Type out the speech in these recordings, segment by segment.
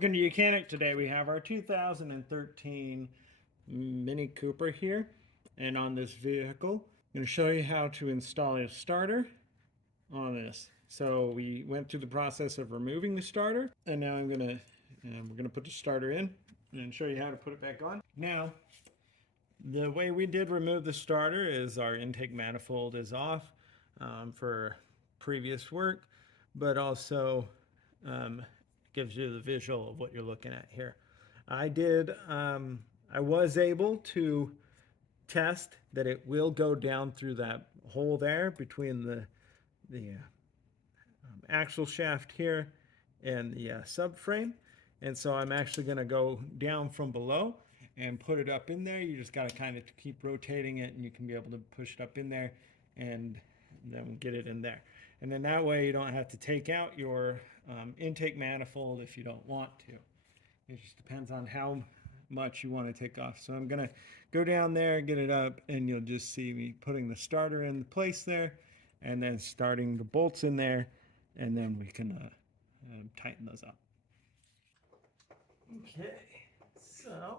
Welcome to Mechanic. Today we have our 2013 Mini Cooper here, and on this vehicle I'm going to show you how to install a starter on this. So we went through the process of removing the starter, and now we're going to put the starter in and show you how to put it back on. Now, the way we did remove the starter is our intake manifold is off for previous work, but also gives you the visual of what you're looking at here. I was able to test that it will go down through that hole there between the axle shaft here and the subframe. And so I'm actually going to go down from below and put it up in there. You just got to kind of keep rotating it, and you can be able to push it up in there and then get it in there. And then that way you don't have to take out your intake manifold if you don't want to. It just depends on how much you want to take off. So I'm going to go down there, get it up, and you'll just see me putting the starter in place there and then starting the bolts in there, and then we can tighten those up. Okay, so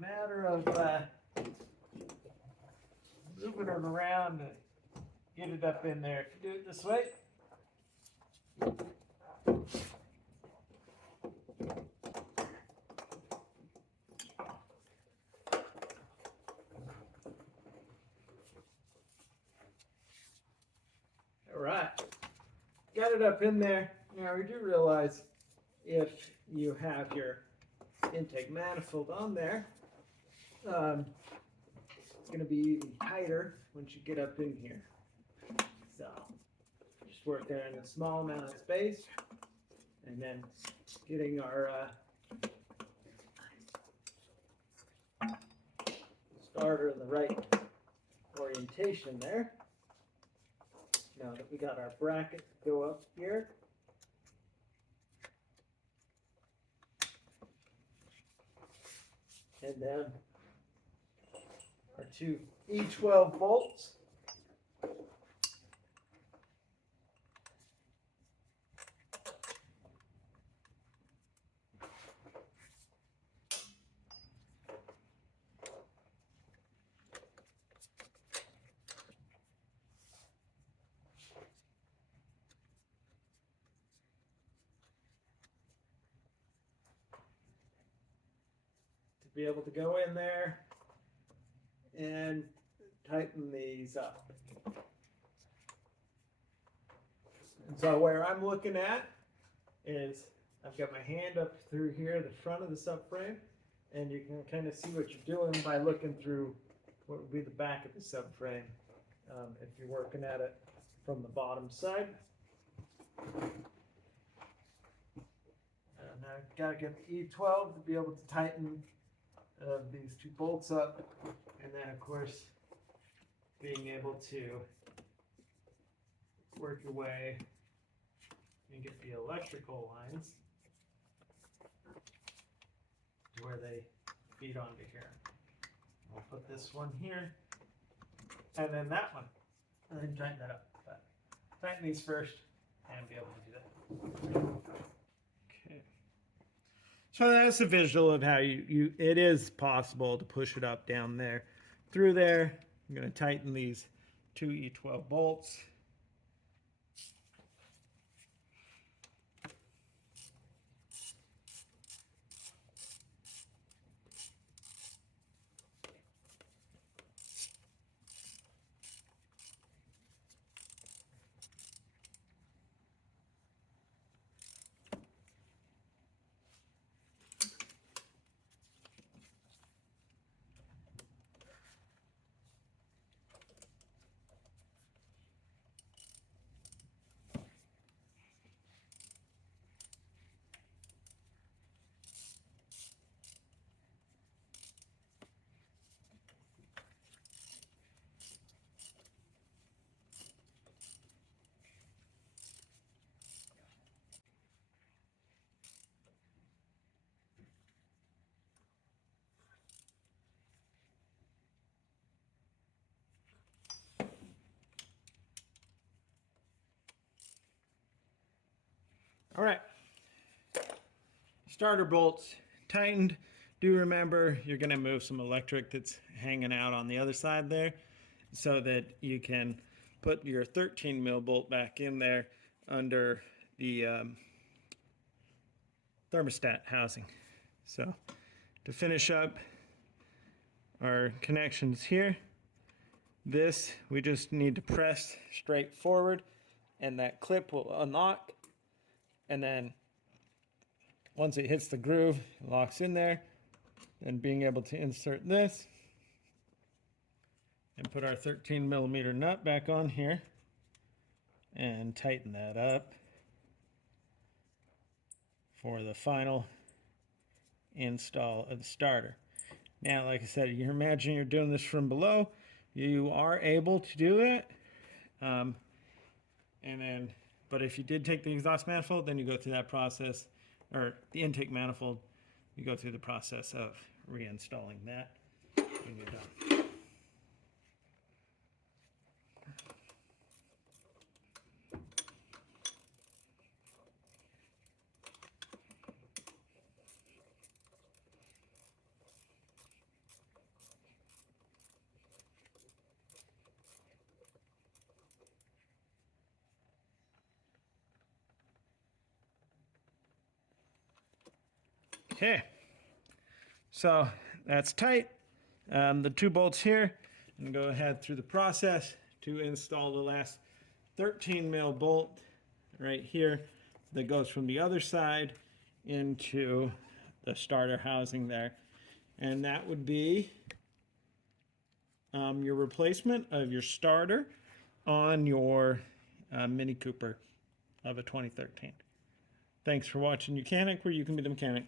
matter of moving it around to get it up in there. If you do it this way, all right, got it up in there. Now we do realize if you have your intake manifold on there, it's going to be even tighter once you get up in here. So just work there in a small amount of space, and then getting our starter in the right orientation there. Now that we got our bracket to go up here, and then our two E12 bolts. To be able to go in there and tighten these up. And so where I'm looking at is I've got my hand up through here, the front of the subframe, and you can kind of see what you're doing by looking through what would be the back of the subframe if you're working at it from the bottom side. And I've got to get the E12 to be able to tighten these two bolts up, and then of course being able to work your way and get the electrical lines to where they feed onto here. I'll put this one here and then that one, and then tighten that up. But tighten these first and be able to do that. Okay. So that's a visual of how it is possible to push it up down there through there. I'm going to tighten these two E12 bolts. All right. Starter bolts tightened. Do remember you're going to move some electric that's hanging out on the other side there so that you can put your 13 mil bolt back in there under the thermostat housing. So to finish up our connections here, this we just need to press straight forward and that clip will unlock, and then once it hits the groove, it locks in there. And being able to insert this and put our 13 millimeter nut back on here and tighten that up for the final install of the starter. Now, like I said, you imagine you're doing this from below. You are able to do it. But if you did take the exhaust manifold, then you go through that process, or the intake manifold, you go through the process of reinstalling that when you're done. Okay, so that's tight. The 2 bolts here, and go ahead through the process to install the last 13 mil bolt right here that goes from the other side into the starter housing there. And that would be your replacement of your starter on your Mini Cooper of a 2013. Thanks for watching Mechanic, where you can be the mechanic.